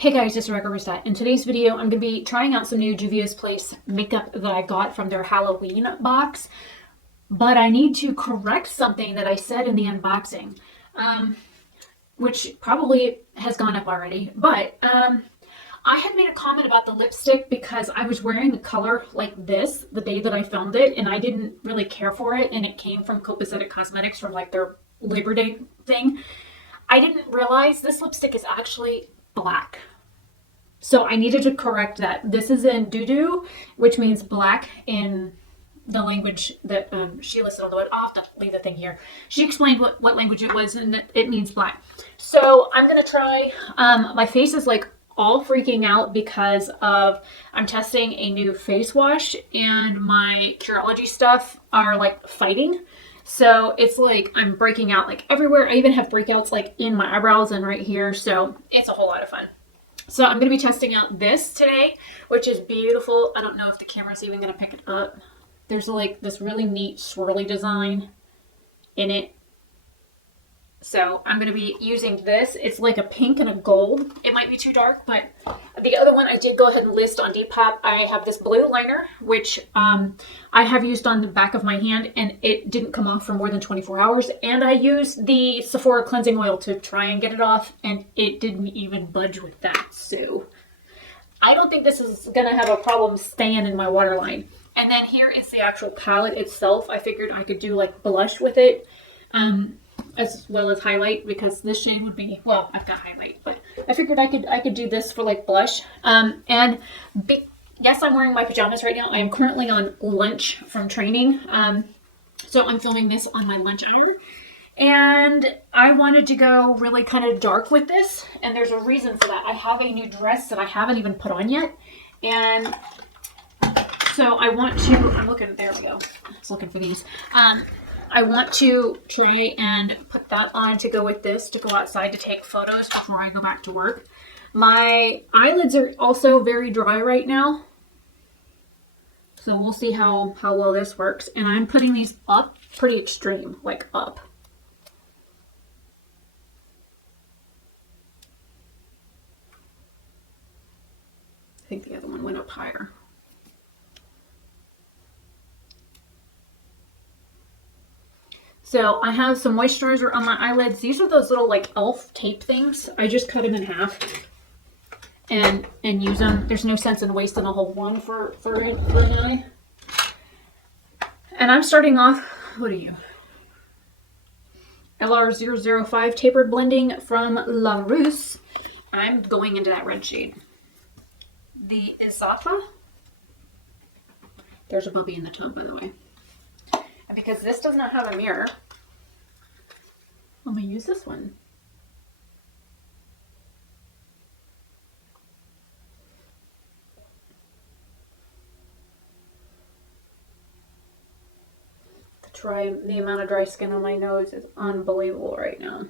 Hey guys, it's Oberstadt. In today's video, I'm going to be trying out some new Juvia's Place makeup that I got from their Halloween box, but I need to correct something that I said in the unboxing, which probably has gone up already, but I had made a comment about the lipstick because I was wearing the color like this the day that I filmed it, and I didn't really care for it, and it came from Copacetic Cosmetics from like their Labor Day thing. I didn't realize this lipstick is actually black. So I needed to correct that. This is in doo-doo, which means black in the language that she listed on the web. I'll have to leave the thing here. She explained what language it was, and it means black. So I'm going to try. My face is like all freaking out because of I'm testing a new face wash, and my Curology stuff are like fighting. So it's like I'm breaking out like everywhere. I even have breakouts like in my eyebrows and right here. So it's a whole lot of fun. So I'm going to be testing out this today, which is beautiful. I don't know if the camera's even going to pick it up. There's like this really neat swirly design in it. So I'm going to be using this. It's like a pink and a gold. It might be too dark, but the other one I did go ahead and list on Depop. I have this blue liner, which I have used on the back of my hand, and it didn't come off for more than 24 hours. And I used the Sephora cleansing oil to try and get it off, and it didn't even budge with that. So I don't think this is going to have a problem staying in my waterline. And then here is the actual palette itself. I figured I could do like blush with it. As well as highlight, because this shade would be, well, I've got highlight, but I figured I could do this for like blush. Yes, I'm wearing my pajamas right now. I am currently on lunch from training. So I'm filming this on my lunch hour. And I wanted to go really kind of dark with this, and there's a reason for that. I have a new dress that I haven't even put on yet, and so I want to, I'm looking, there we go. I was looking for these. I want to try and put that on to go with this, to go outside to take photos before I go back to work. My eyelids are also very dry right now, so we'll see how well this works. And I'm putting these up pretty extreme, like up. I think the other one went up higher. So I have some moisturizer on my eyelids. These are those little like elf tape things. I just cut them in half and use them. There's no sense in wasting a whole one for an eye. And I'm starting off, what are you? LR005 Tapered Blending from La Rousse. I'm going into that red shade. The Isata. There's a bubby in the tub, by the way. And because this does not have a mirror, I'm going to use this one. The amount of dry skin on my nose is unbelievable right now.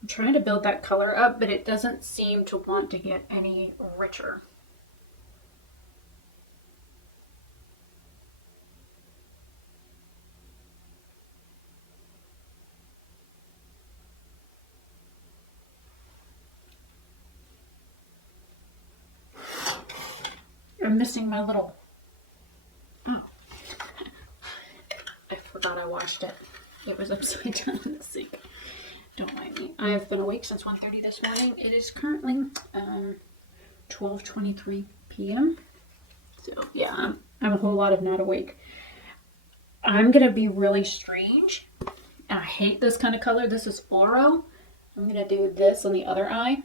I'm trying to build that color up, but it doesn't seem to want to get any richer. I'm missing my little, oh, I forgot I washed it. It was upside down in the sink. Don't mind me. I have been awake since 1:30 this morning. It is currently 12:23 p.m. So yeah, I'm a whole lot of not awake. I'm gonna be really strange, and I hate this kind of color. This is Oro. I'm gonna do this on the other eye.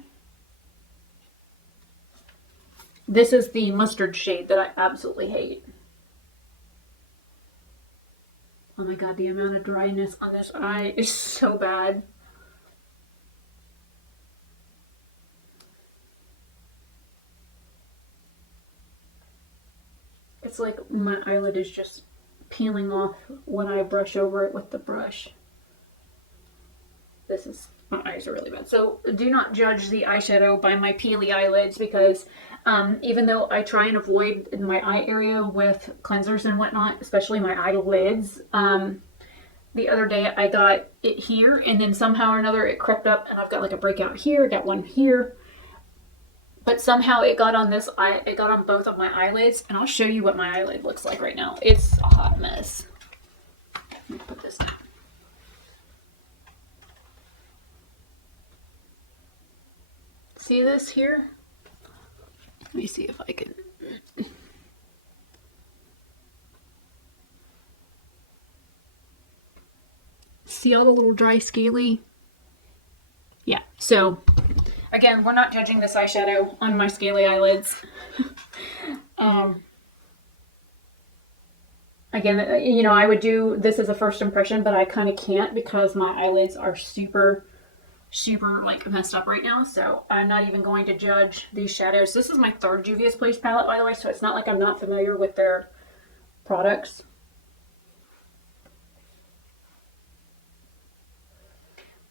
This is the mustard shade that I absolutely hate. Oh my god, the amount of dryness on this eye is so bad. It's like my eyelid is just peeling off when I brush over it with the brush. My eyes are really bad. So do not judge the eyeshadow by my peely eyelids, because even though I try and avoid in my eye area with cleansers and whatnot, especially my eyelids, the other day I got it here, and then somehow or another it crept up, and I've got like a breakout here, got one here, but somehow it got on this eye, it got on both of my eyelids, and I'll show you what my eyelid looks like right now. It's a hot mess. Let me put this down. See this here? Let me see if I can. See all the little dry scaly? Yeah, so again, we're not judging this eyeshadow on my scaly eyelids. Again, you know, I would do this as a first impression, but I kind of can't because my eyelids are super like messed up right now, so I'm not even going to judge these shadows. This is my third Juvia's Place palette, by the way, so it's not like I'm not familiar with their products.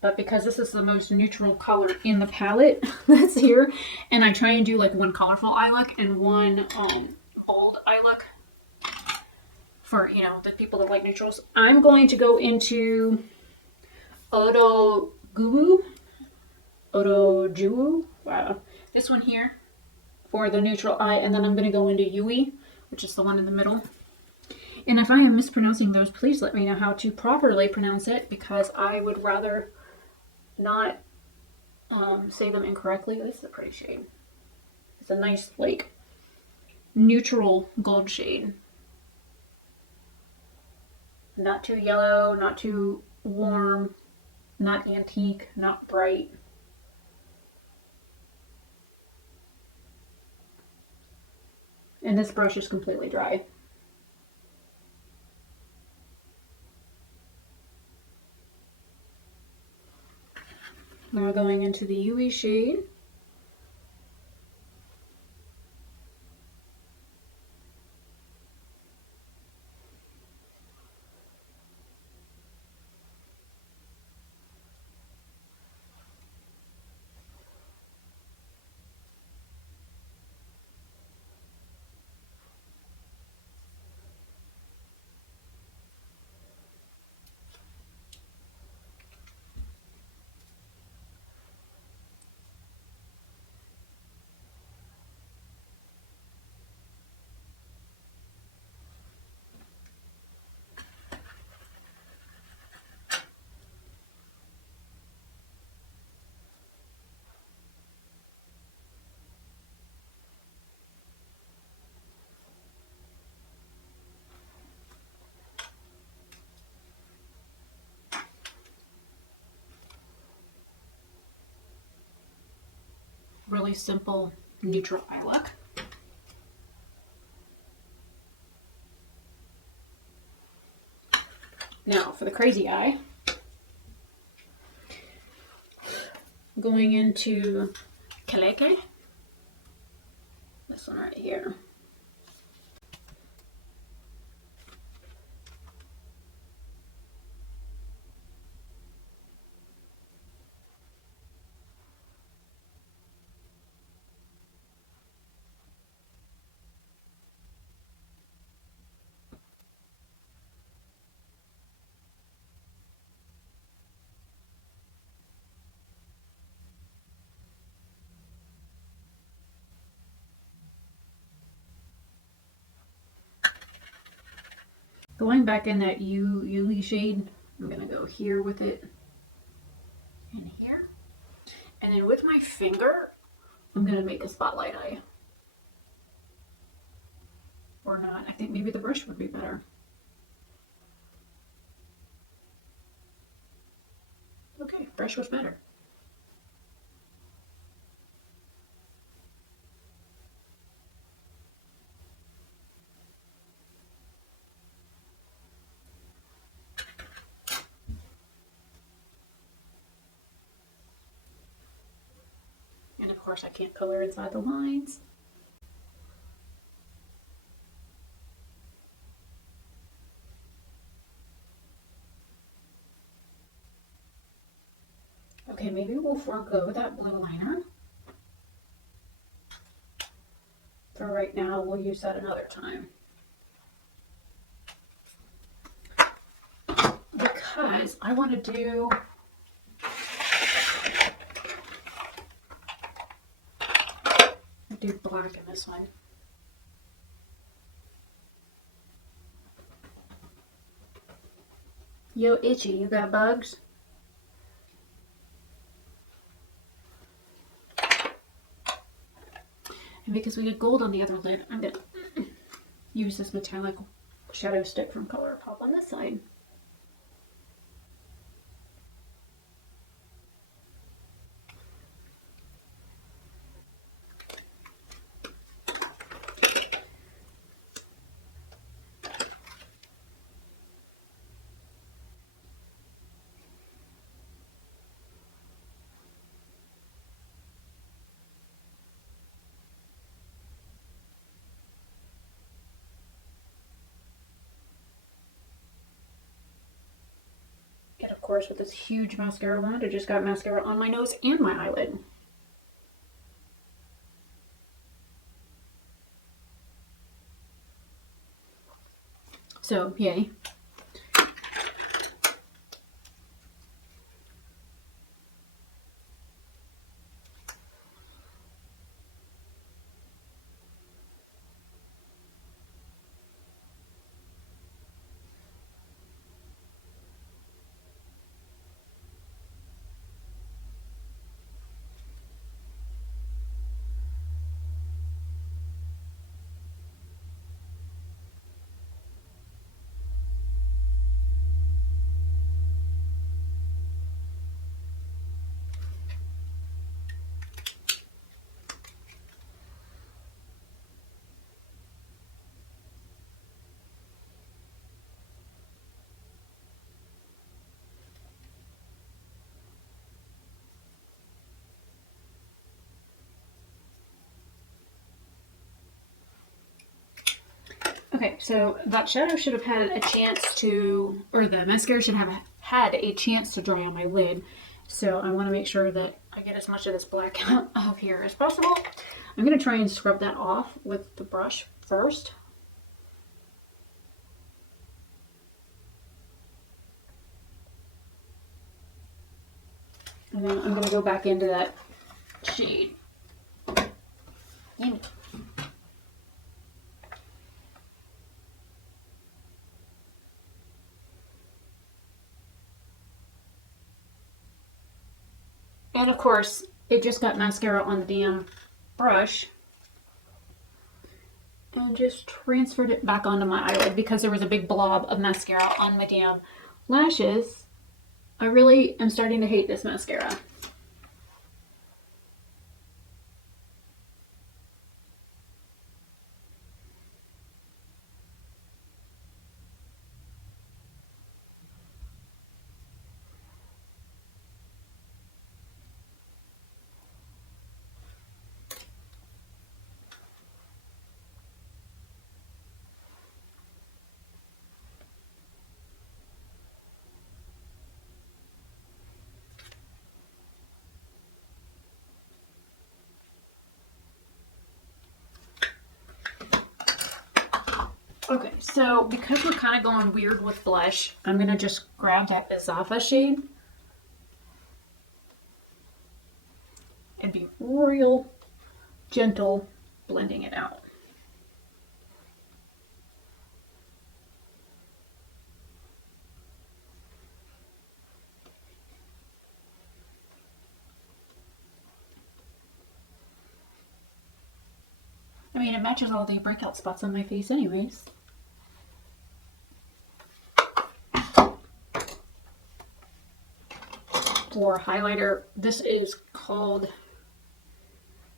But because this is the most neutral color in the palette that's here, and I try and do like one colorful eye look and one bold eye look for, you know, the people that like neutrals, I'm going to go into Odo Juwu, wow, this one here for the neutral eye, and then I'm going to go into Yui, which is the one in the middle. And if I am mispronouncing those, please let me know how to properly pronounce it, because I would rather not say them incorrectly. This is a pretty shade. It's a nice like neutral gold shade. Not too yellow, not too warm, not antique, not bright. And this brush is completely dry. Now going into the Yui shade. Really simple neutral eye look. Now for the crazy eye, going into Kaleke, this one right here. Going back in that Yuli shade, I'm gonna go here with it and here. And then with my finger, I'm gonna make a spotlight eye. Or not, I think maybe the brush would be better. Okay, brush was better. And of course I can't color inside the lines. forego that blue liner. For right now, we'll use that another time. Because I want to do black in this one. Yo, Itchy, you got bugs? And because we did gold on the other lid, I'm going to use this metallic shadow stick from ColourPop on this side. And of course, with this huge mascara wand, I just got mascara on my nose and my eyelid. So, yay. Okay, so that shadow should have had a chance to, or the mascara should have had a chance to dry on my lid. So I want to make sure that I get as much of this black out of here as possible. I'm going to try and scrub that off with the brush first. And then I'm going to go back into that shade. And of course, it just got mascara on the damn brush. And just transferred it back onto my eyelid because there was a big blob of mascara on my damn lashes. I really am starting to hate this mascara. Okay, so because we're kind of going weird with blush, I'm going to just grab that Zafa shade and be real gentle blending it out. I mean, it matches all the breakout spots on my face anyways. For highlighter, this is called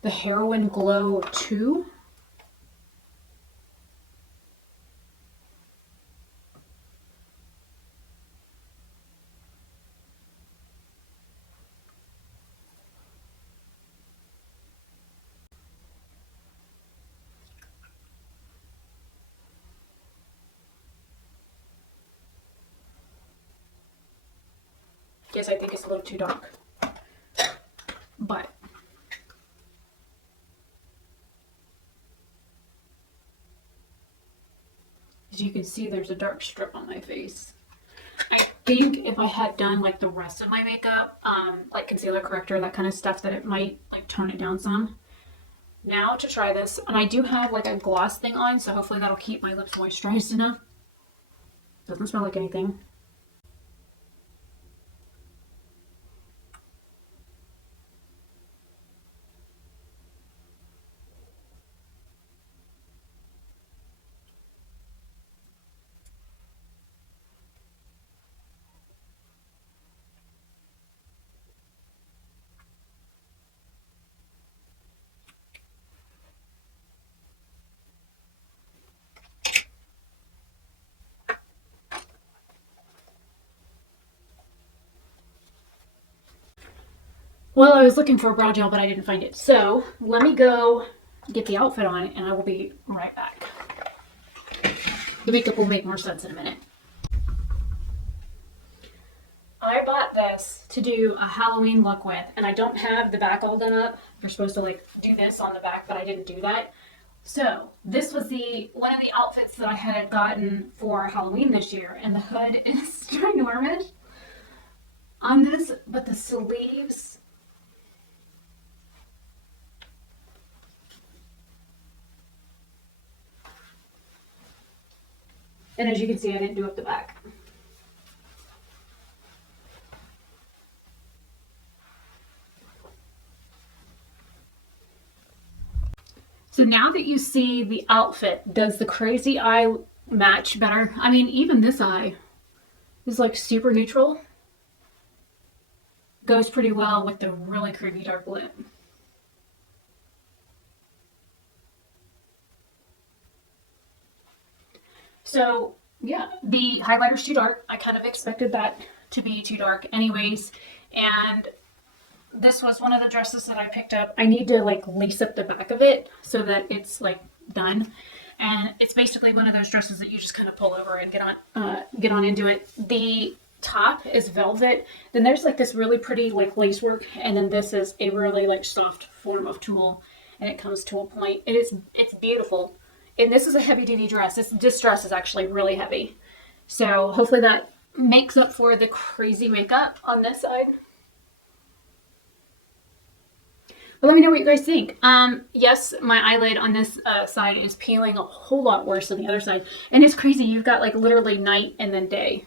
the Heroin Glow 2. Yes, I think it's a little too dark. But as you can see, there's a dark strip on my face. I think if I had done like the rest of my makeup, like concealer, corrector, that kind of stuff, that it might like tone it down some. Now to try this, and I do have like a gloss thing on, so hopefully that'll keep my lips moisturized enough. Doesn't smell like anything. Well, I was looking for a brow gel, but I didn't find it. So let me go get the outfit on, and I will be right back. The makeup will make more sense in a minute. I bought this to do a Halloween look with, and I don't have the back all done up. You're supposed to like do this on the back, but I didn't do that. So this was one of the outfits that I had gotten for Halloween this year, and the hood is ginormous on this, but the sleeves. And as you can see, I didn't do up the back. So now that you see the outfit, does the crazy eye match better? I mean, even this eye is like super neutral. Goes pretty well with the really creepy dark blue. So yeah, the highlighter's too dark. I kind of expected that to be too dark anyways. And this was one of the dresses that I picked up. I need to like lace up the back of it so that it's like done. And it's basically one of those dresses that you just kind of pull over and get on into it. The top is velvet. Then there's like this really pretty like lace work, and then this is a really like soft form of tulle, and it comes to a point. It's beautiful. And this is a heavy duty dress. This dress is actually really heavy. So hopefully that makes up for the crazy makeup on this side. But let me know what you guys think. Yes, my eyelid on this side is peeling a whole lot worse than the other side. And it's crazy. You've got like literally night and then day.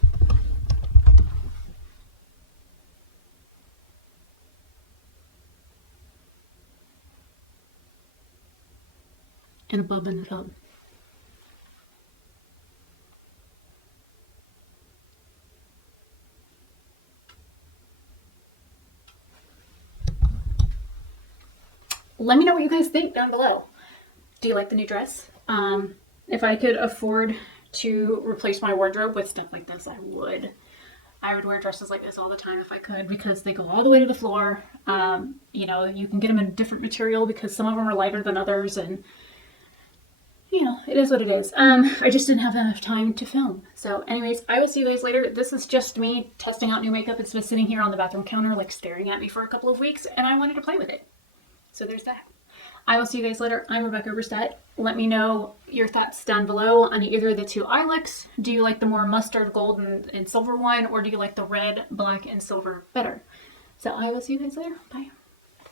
And a bump in the top. Let me know what you guys think down below. Do you like the new dress? If I could afford to replace my wardrobe with stuff like this, I would. I would wear dresses like this all the time if I could, because they go all the way to the floor. You know, you can get them in different material because some of them are lighter than others, and you know, it is what it is. I just didn't have enough time to film. So anyways, I will see you guys later. This is just me testing out new makeup. It's been sitting here on the bathroom counter, like staring at me for a couple of weeks, and I wanted to play with it. So there's that. I will see you guys later. I'm Rebecca Oberstadt. Let me know your thoughts down below on either of the two eye looks. Do you like the more mustard, gold, and silver one, or do you like the red, black, and silver better? So I will see you guys later. Bye.